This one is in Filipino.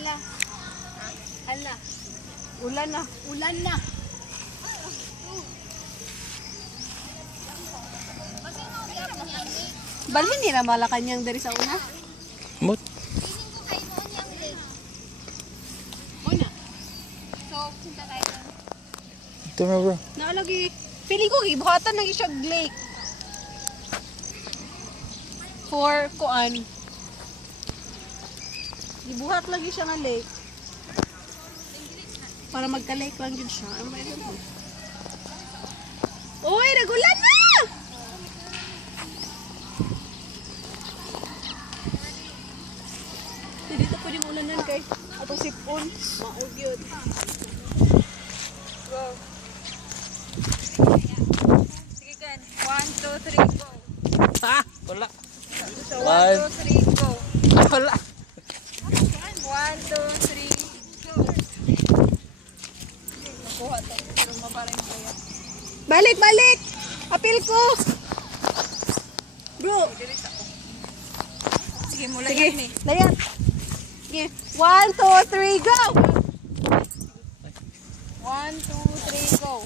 Hala. Hala. Ulan na. Ulan na. Balhin nila Malacanang dari sa una. Mut. Una. So, punta tayo doon. Ito na bro. Naalagi. Feeling ko gibuhatan ng isang lake. For kuan. Gibuhat lagi siya nga lake. Para magka-lake lang yun siya. Ano ba yun? Uy, nagulan na! Dito pwede mo ulanan kay atong sipon. Maog yun. Go. Sige kan. 1, 2, 3, go. Ha? Wala. So, 1, 2, 3, go. Wala. 1, 2, 3, go. Nakuha to. Pero maparang kaya. Balik, balik! Apil ko! Bro! Sige, mula Sige, yan eh. layan. Sige, 1, 2, 3, go! 1, 2, 3, go.